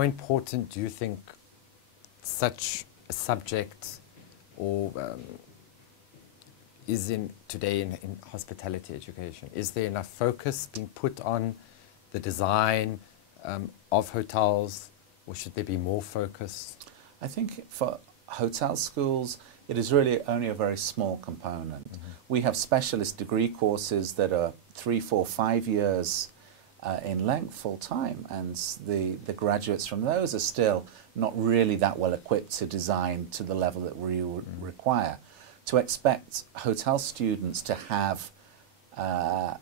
how important do you think such a subject or is in today in hospitality education? Is there enough focus being put on the design of hotels, or should there be more focus? I think for hotel schools, it is really only a very small component. We have specialist degree courses that are 3, 4, 5 years in length full time, and the graduates from those are still not really that well equipped to design to the level that we would require. To expect hotel students to have a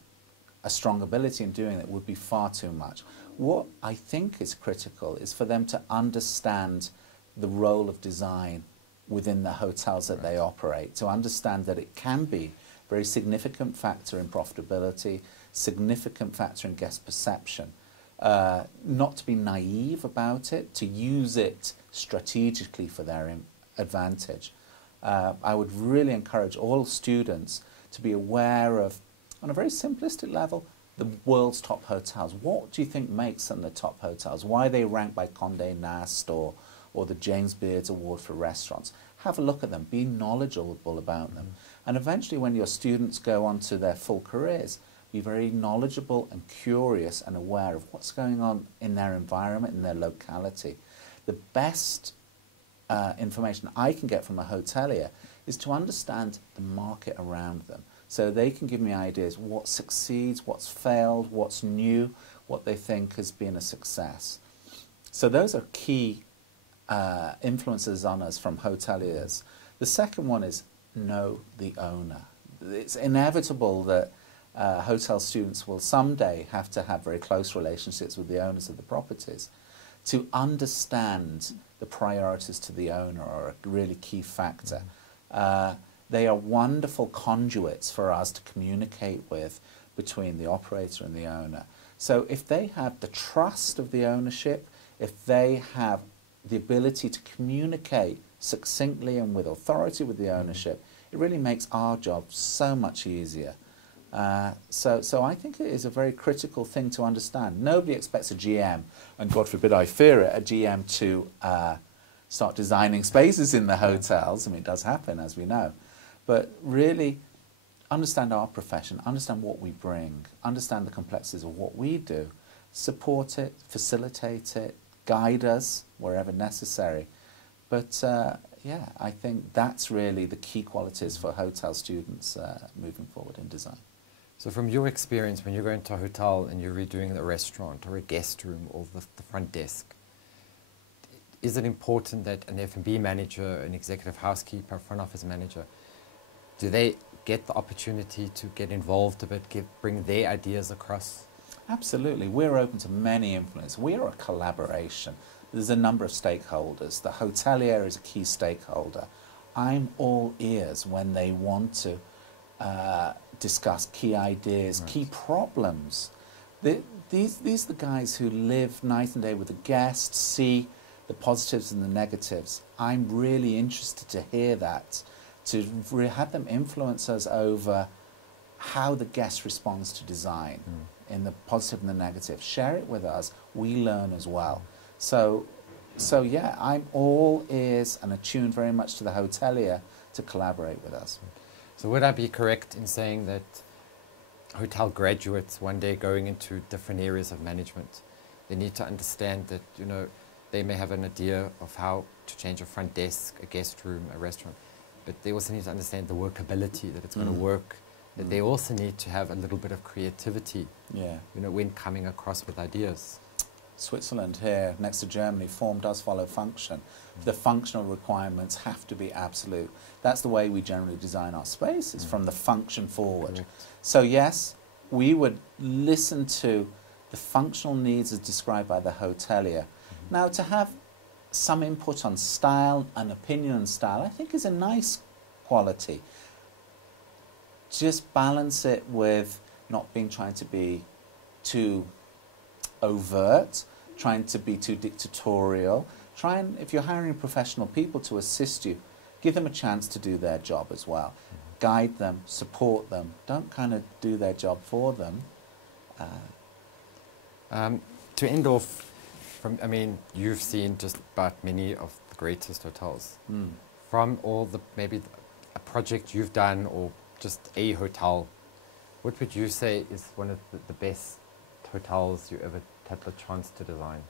strong ability in doing it would be far too much. What I think is critical is for them to understand the role of design within the hotels that they operate, to understand that it can be a very significant factor in profitability, significant factor in guest perception. Not to be naive about it, to use it strategically for their advantage. I would really encourage all students to be aware of, on a very simplistic level, the world's top hotels. What do you think makes them the top hotels? Why are they ranked by Condé Nast or the James Beard's Award for Restaurants? Have a look at them, be knowledgeable about them. And eventually when your students go on to their full careers, be very knowledgeable and curious and aware of what's going on in their environment, in their locality. The best information I can get from a hotelier is to understand the market around them. So they can give me ideas what succeeds, what's failed, what's new, what they think has been a success. So those are key influences on us from hoteliers. The second one is know the owner. It's inevitable that hotel students will someday have to have very close relationships with the owners of the properties. To understand the priorities to the owner are a really key factor. They are wonderful conduits for us to communicate with between the operator and the owner. So if they have the trust of the ownership, if they have the ability to communicate succinctly and with authority with the ownership, it really makes our job so much easier. So I think it is a very critical thing to understand. Nobody expects a GM, and God forbid I fear it, a GM to start designing spaces in the hotels. I mean, it does happen, as we know. But really understand our profession, understand what we bring, understand the complexities of what we do, support it, facilitate it, guide us wherever necessary. But yeah, I think that's really the key qualities for hotel students moving forward in design. So from your experience, when you go into a hotel and you're redoing the restaurant or a guest room or the front desk, is it important that an F&B manager, an executive housekeeper, a front office manager, do they get the opportunity to get involved a bit, bring their ideas across? Absolutely. We're open to many influences. We are a collaboration. There's a number of stakeholders. The hotelier is a key stakeholder. I'm all ears when they want to discuss key ideas, key problems. These are the guys who live night and day with the guests, see the positives and the negatives. I'm really interested to hear that, to have them influence us over how the guest responds to design, in the positive and the negative. Share it with us. We learn as well. So yeah, I'm all ears and attuned very much to the hotelier to collaborate with us. So would I be correct in saying that hotel graduates one day going into different areas of management, they need to understand that, you know, they may have an idea of how to change a front desk, a guest room, a restaurant, but they also need to understand the workability, that it's going to work, that they also need to have a little bit of creativity, you know, when coming across with ideas. Switzerland here, next to Germany, form does follow function. The functional requirements have to be absolute. That's the way we generally design our spaces, from the function forward. Correct. So yes, we would listen to the functional needs as described by the hotelier. Now, to have some input on style and opinion on style, I think is a nice quality. Just balance it with not trying to be too overt, trying to be too dictatorial. Try and, if you're hiring professional people to assist you, give them a chance to do their job as well. Guide them, support them. Don't kind of do their job for them. To end off, I mean, you've seen just about many of the greatest hotels. Mm. From all the, maybe a project you've done or just a hotel, what would you say is one of the best hotels you ever had the chance to design?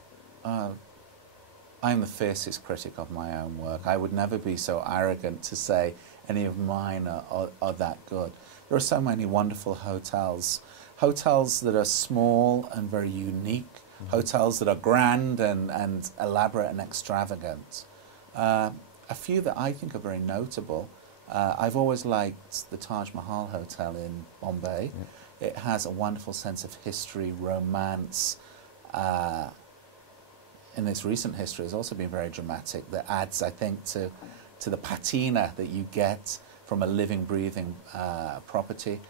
I'm the fiercest critic of my own work. I would never be so arrogant to say any of mine are that good. There are so many wonderful hotels. Hotels that are small and very unique. Mm-hmm. Hotels that are grand and elaborate and extravagant. A few that I think are very notable. I've always liked the Taj Mahal Hotel in Bombay. Yeah. It has a wonderful sense of history, romance. In its recent history has also been very dramatic. That adds, I think, to the patina that you get from a living, breathing property.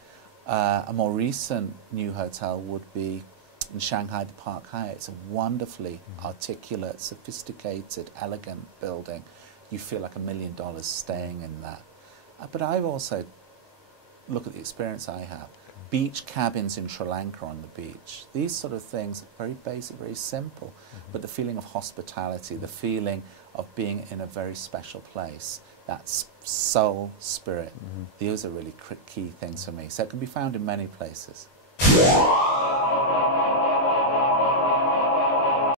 A more recent new hotel would be in Shanghai, the Park Hyatt. It's a wonderfully articulate, sophisticated, elegant building. You feel like $1 million staying in that. But I've also, look at the experience I have. Beach cabins in Sri Lanka on the beach. These sort of things, very basic, very simple, but the feeling of hospitality, the feeling of being in a very special place, that soul, spirit, those are really key things for me. So it can be found in many places.